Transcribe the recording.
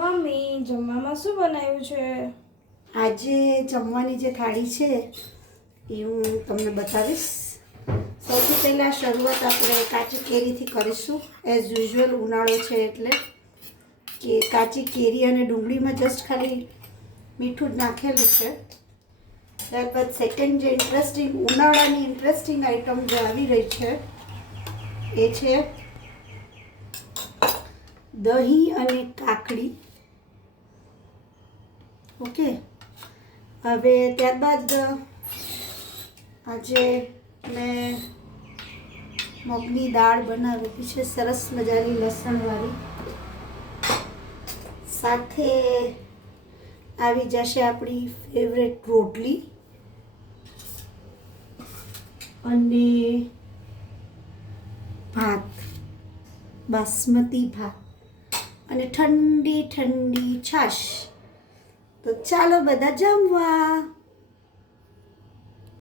Mummy જમવામાં શું બનાવ્યું છે? આજે જમવાની જે થાળી છે એ હું તમને બતાવીશ. સૌથી પહેલાં શરૂઆત આપણે કાચી કેરીથી કરીશું. એઝ યુઝ્યુઅલ ઉનાળો છે એટલે કે કાચી કેરી અને ડુંગળીમાં જસ્ટ ખાલી મીઠું જ નાખેલું છે. ત્યારબાદ સેકન્ડ જે ઉનાળાની ઇન્ટરેસ્ટિંગ આઈટમ જે આવી રહી છે એ છે દહીં અને કાકડી. ઓકે, હવે ત્યારબાદ આજે મેં મગની દાળ બનાવેલી છે, સરસ મજાની લસણવાળી. સાથે આવી જશે આપણી ફેવરેટ રોટલી અને ભાત, બાસમતી ભાત અને ઠંડી ઠંડી છાશ. તો ચાલો બધા જમવા.